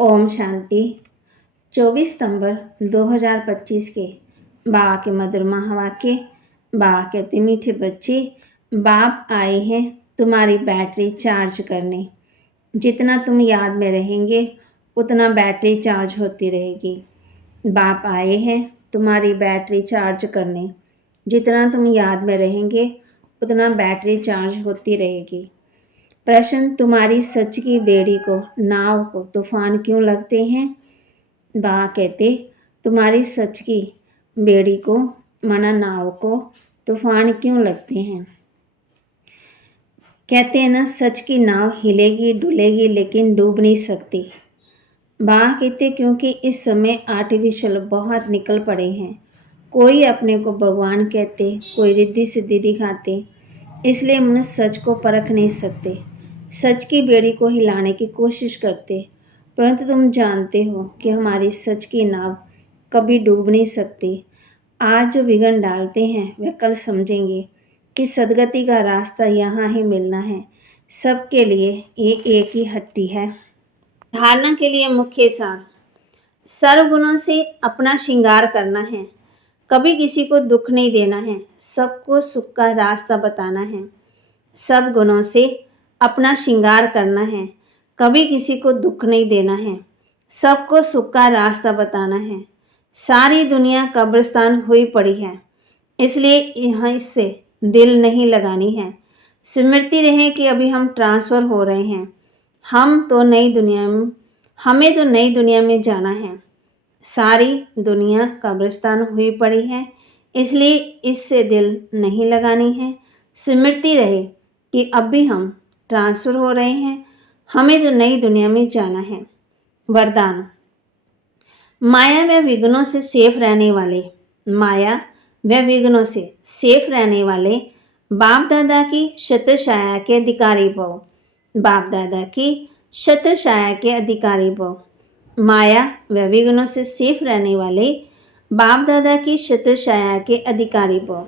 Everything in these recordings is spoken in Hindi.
ओम शांति। 24 सितंबर 2025 के बाबा के मधुर महावाक्य। बाबा कहते मीठे बच्चे, बाप आए हैं तुम्हारी बैटरी चार्ज करने। जितना तुम याद में रहेंगे उतना बैटरी चार्ज होती रहेगी। बाप आए हैं तुम्हारी बैटरी चार्ज करने। जितना तुम याद में रहेंगे उतना बैटरी चार्ज होती रहेगी। प्रश्न, तुम्हारी सच की बेड़ी को, नाव को तूफान क्यों लगते हैं? बाबा कहते, तुम्हारी सच की बेड़ी को माना नाव को तूफान क्यों लगते हैं? कहते हैं ना, सच की नाव हिलेगी डुलेगी लेकिन डूब नहीं सकती। बाबा कहते क्योंकि इस समय आर्टिफिशियल बहुत निकल पड़े हैं। कोई अपने को भगवान कहते, कोई रिद्धि सिद्धि दिखाते, इसलिए मनुष्य सच को परख नहीं सकते। सच की बेड़ी को हिलाने की कोशिश करते, परंतु तुम जानते हो कि हमारी सच की नाव कभी डूब नहीं सकती। आज जो विघ्न डालते हैं वे कल समझेंगे कि सदगति का रास्ता यहाँ ही मिलना है। सबके लिए ये एक ही हट्टी है। धारणा के लिए मुख्य सार, सर्वगुणों से अपना श्रृंगार करना है। कभी किसी को दुख नहीं देना है। सबको सुख का रास्ता बताना है। सब गुणों से अपना श्रृंगार करना है। कभी किसी को दुख नहीं देना है। सबको सुख का रास्ता बताना है। सारी दुनिया कब्रिस्तान हुई पड़ी है, इसलिए यहाँ इससे दिल नहीं लगानी है। स्मृति रहे कि अभी हम ट्रांसफ़र हो रहे हैं। हमें तो नई दुनिया में जाना है। सारी दुनिया कब्रिस्तान हुई पड़ी है, इसलिए इससे दिल नहीं लगानी है। स्मृति रहे कि अब भी हम ट्रांसफ़र हो रहे हैं। हमें तो नई दुनिया में जाना है। वरदान, माया व विघ्नों से सेफ रहने वाले, माया व विघ्नों से सेफ रहने वाले बाप दादा की छत्रछाया के अधिकारी भव। बाप दादा की छत्रछाया के अधिकारी भव। माया व विघ्नों से सेफ रहने वाले बाप दादा की छत्रछाया के अधिकारी भव।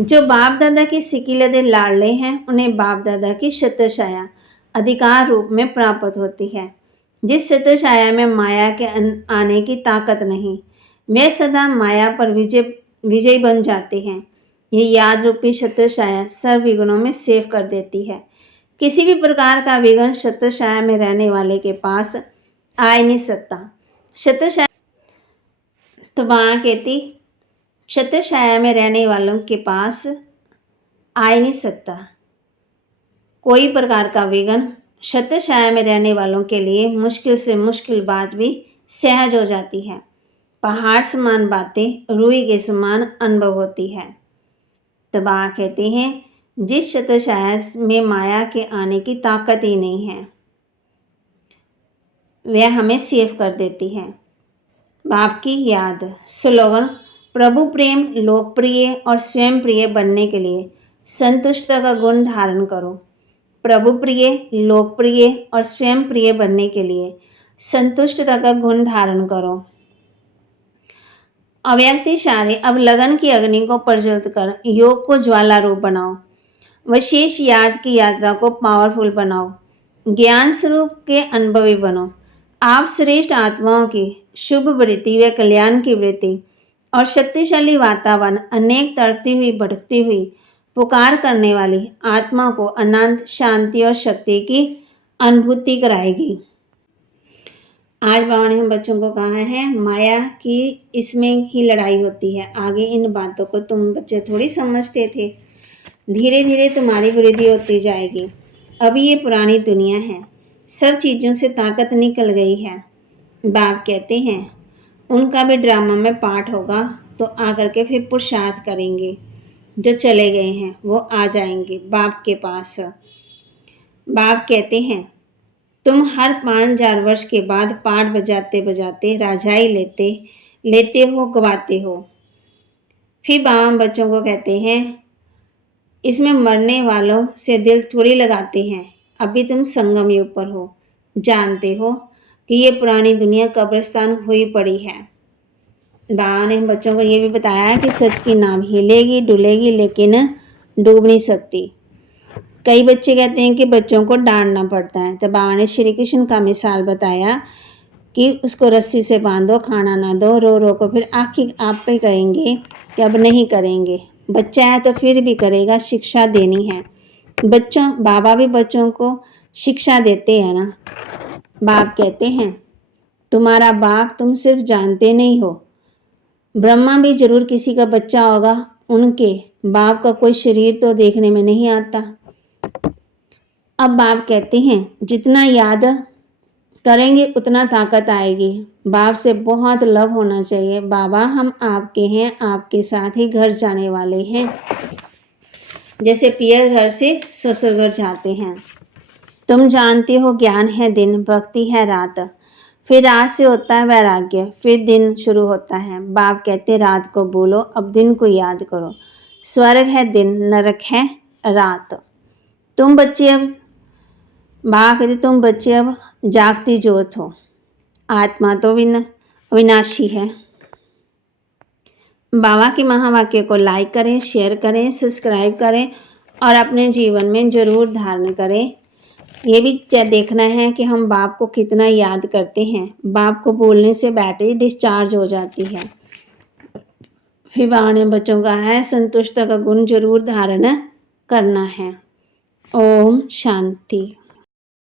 जो बाप दादा की सिकिलदे लाडले हैं उन्हें बाप दादा की छत्रछाया अधिकार रूप में प्राप्त होती है। जिस छत्रछाया में माया के आने की ताकत नहीं, वे सदा माया पर विजयी बन जाते हैं। ये याद रूपी छत्रछाया सर्व विघ्नों में सेफ कर देती है। किसी भी प्रकार का विघ्न छत्रछाया में रहने वाले के पास आ नहीं सकता। छत्रछाया तो वहाँ कहती, छत्रछाया में रहने वालों के पास आ नहीं सकता। कोई प्रकार का विघ्न छत्रछाया में रहने वालों के लिए मुश्किल से मुश्किल बात भी सहज हो जाती है। पहाड़ समान बातें रुई के समान अनुभव होती है। तबाह कहते हैं, जिस छत्रछाया में माया के आने की ताकत ही नहीं है, वह हमें सेफ कर देती है। बाप की याद। स्लोगन, प्रभु प्रेम लोकप्रिय और स्वयं प्रिय बनने के लिए संतुष्टता का गुण धारण करो। प्रभु प्रिय, लोकप्रिय और स्वयं प्रिय बनने के लिए संतुष्टता का गुण धारण करो। अव्यक्त इशारे, अब लगन की अग्नि को प्रज्वलित कर योग को ज्वाला रूप बनाओ। विशेष याद की यात्रा को पावरफुल बनाओ। ज्ञान स्वरूप के अनुभवी बनो। आप श्रेष्ठ आत्माओं की शुभ वृत्ति व कल्याण की वृत्ति और शक्तिशाली वातावरण अनेक तड़पती हुई भटकती हुई पुकार करने वाली आत्मा को अनंत शांति और शक्ति की अनुभूति कराएगी। आज बाबा ने हम बच्चों को कहा है, माया की इसमें ही लड़ाई होती है। आगे इन बातों को तुम बच्चे थोड़ी समझते थे। धीरे धीरे तुम्हारी वृद्धि होती जाएगी। अभी ये पुरानी दुनिया है, सब चीज़ों से ताकत निकल गई है। बाप कहते हैं उनका भी ड्रामा में पार्ट होगा, तो आकर के फिर पुरुषार्थ करेंगे। जो चले गए हैं वो आ जाएंगे बाप के पास। बाप कहते हैं तुम हर 5000 वर्ष के बाद पाठ बजाते बजाते राजाई लेते हो, गवाते हो। फिर बाबा बच्चों को कहते हैं इसमें मरने वालों से दिल थोड़ी लगाते हैं। अभी तुम संगम युग पर हो, जानते हो कि ये पुरानी दुनिया कब्रिस्तान हुई पड़ी है। बाबा ने बच्चों को ये भी बताया कि सच की नाव हिलेगी डुलेगी लेकिन डूब नहीं सकती। कई बच्चे कहते हैं कि बच्चों को डांटना पड़ता है, तो बाबा ने श्री कृष्ण का मिसाल बताया कि उसको रस्सी से बांधो, खाना ना दो, रो रो को फिर आखिर आप पे कहेंगे कि अब नहीं करेंगे। बच्चा है तो फिर भी करेगा, शिक्षा देनी है। बाबा भी बच्चों को शिक्षा देते हैं ना। बाप कहते हैं, तुम्हारा बाप तुम सिर्फ जानते नहीं हो, ब्रह्मा भी जरूर किसी का बच्चा होगा, उनके बाप का कोई शरीर तो देखने में नहीं आता। अब बाप कहते हैं, जितना याद करेंगे उतना ताकत आएगी। बाप से बहुत लव होना चाहिए। बाबा हम आपके हैं, आपके साथ ही घर जाने वाले हैं, जैसे पियर घर से ससुर घर जाते हैं। तुम जानते हो, ज्ञान है दिन, भक्ति है रात, फिर रात से होता है वैराग्य, फिर दिन शुरू होता है। बाप कहते रात को बोलो, अब दिन को याद करो। स्वर्ग है दिन, नरक है रात। तुम बच्चे अब बाप कहते तुम बच्चे अब जागती ज्योत हो। आत्मा तो विनाशी है। बाबा के महावाक्य को लाइक करें, शेयर करें, सब्सक्राइब करें और अपने जीवन में जरूर धारण करें। ये भी देखना है कि हम बाप को कितना याद करते हैं। बाप को बोलने से बैटरी डिस्चार्ज हो जाती है। फिर बाबा ने बच्चों का है संतुष्टता का गुण जरूर धारण करना है। ओम शांति।